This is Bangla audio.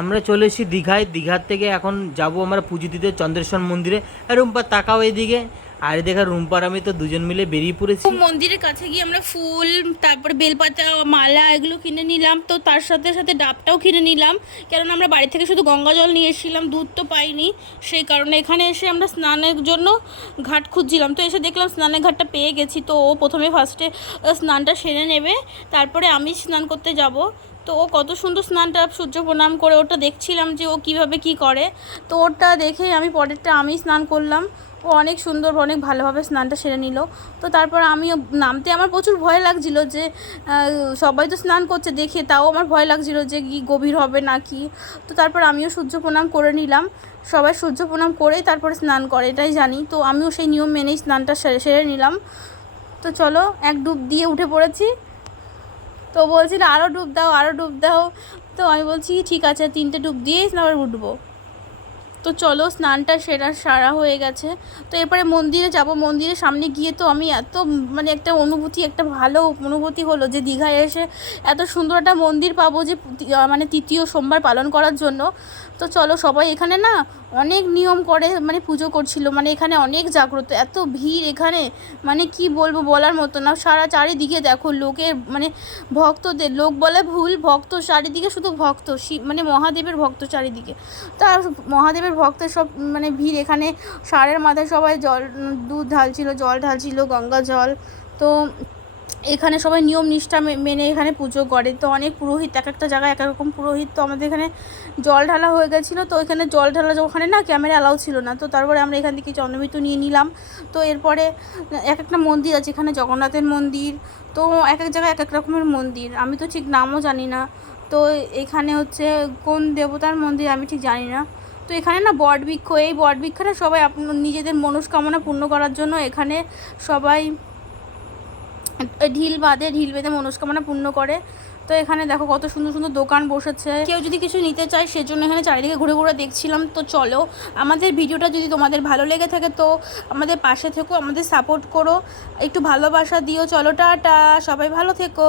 আমরা চলে এসেছি দীঘায়। দীঘার থেকে এখন যাব আমরা পুজো দিতে চন্দ্রেশ্বর মন্দিরে। আর রুম্পা তাকাও এইদিকে। আর দেখা রুম্পার আমি তো দুজন মিলে বেরিয়ে পড়েছি। মন্দিরের কাছে গিয়ে আমরা ফুল, তারপরে বেলপাতা, মালা এগুলো কিনে নিলাম। তো তার সাথে সাথে ডাবটাও কিনে নিলাম, কারণ আমরা বাড়ি থেকে শুধু গঙ্গা জল নিয়ে এসেছিলাম, দুধ তো পাইনি। সেই কারণে এখানে এসে আমরা স্নানের জন্য ঘাট খুঁজছিলাম। তো এসে দেখলাম স্নানের ঘাটটা পেয়ে গেছি। তো ও প্রথমে ফার্স্টে স্নানটা সেরে নেবে, তারপরে আমি স্নান করতে যাব। তো ও কত সুন্দর স্নানটা সূর্য প্রণাম করে ওটা দেখছিলাম যে ও কিভাবে কি করে। তো ওটা দেখে আমি পরেরটা আমি স্নান করলাম। ও অনেক সুন্দর, অনেক ভালোভাবে স্নানটা সেরে নিল। তো তারপর আমিও নামতে আমার প্রচুর ভয় লাগছিল যে সবাই তো স্নান করছে দেখে, তাও আমার ভয় লাগছিল যে কি গভীর হবে না কি। তো তারপর আমিও সূর্য প্রণাম করে নিলাম। সবাই সূর্য প্রণাম করেই তারপরে স্নান করে, এটাই জানি। তো আমিও সেই নিয়ম মেনেই স্নানটা সেরে নিলাম। তো চলো, এক ডুব দিয়ে উঠে পড়েছি। তো বলছিল আরও ডুব দাও, আরও ডুব দাও। তো আমি বলছি ঠিক আছে, 3টে ডুব দিয়েই আবার উঠবো। তো চলো, স্নানটা সারা হয়ে গেছে। তো এরপরে মন্দিরে যাব। মন্দিরের সামনে গিয়ে তো আমি এত মানে একটা অনুভূতি, একটা ভালো অনুভূতি হলো যে দীঘায় এসে এত সুন্দর একটা মন্দির পাবো, যে মানে তৃতীয় সোমবার পালন করার জন্য। তো চলো, সবাই এখানে না অনেক নিয়ম করে মানে পুজো করছিল, মানে এখানে অনেক জাগ্রত, এত ভিড় এখানে, মানে কি বলবো, বলার মতো না। সারা চারিদিকে দেখো লোকের মানে ভক্তদের, লোক বলে ভুল, ভক্ত চারিদিকে, শুধু ভক্ত, মানে মহাদেবের ভক্ত চারিদিকে। তার মহাদেবের ভক্তের সব মানে ভিড় এখানে। ষাঁড়ের মাথায় সবাই দুধ ঢালছিল, জল ঢালছিল, গঙ্গা জল। তো এখানে সবাই নিয়ম নিষ্ঠা মেনে এখানে পুজো করে। তো অনেক পুরোহিত, এক একটা জায়গায় এক এক রকম পুরোহিত। তো আমাদের এখানে জল ঢালা হয়ে গেছিলো। তো এখানে জল ঢালা ওখানে না ক্যামেরা অ্যালাউ ছিল না। তো তারপরে আমরা এখান থেকে চন্দ্রমিতু নিয়ে নিলাম। তো এরপরে এক একটা মন্দির আছে, এখানে জগন্নাথের মন্দির। তো এক এক জায়গায় এক এক রকমের মন্দির, আমি তো ঠিক নামও জানি না। তো এখানে হচ্ছে কোন দেবতার মন্দির আমি ঠিক জানি না। তো এখানে না বটবৃক্ষ, এই বটবৃক্ষটা সবাই নিজেদের মনস্কামনা পূর্ণ করার জন্য এখানে সবাই ঢিল বেঁধে মনস্কামনা পূর্ণ করে। তো এখানে দেখো কত সুন্দর সুন্দর দোকান বসেছে, কেউ যদি কিছু নিতে চায় সেজন্য এখানে চারিদিকে ঘুরে ঘুরে দেখছিলাম। তো চলো, আমাদের ভিডিওটা যদি তোমাদের ভালো লেগে থাকে তো আমাদের পাশে থেকো, আমাদের সাপোর্ট করো, একটু ভালোবাসা দিও। চলো, টাটা, সবাই ভালো থেকো।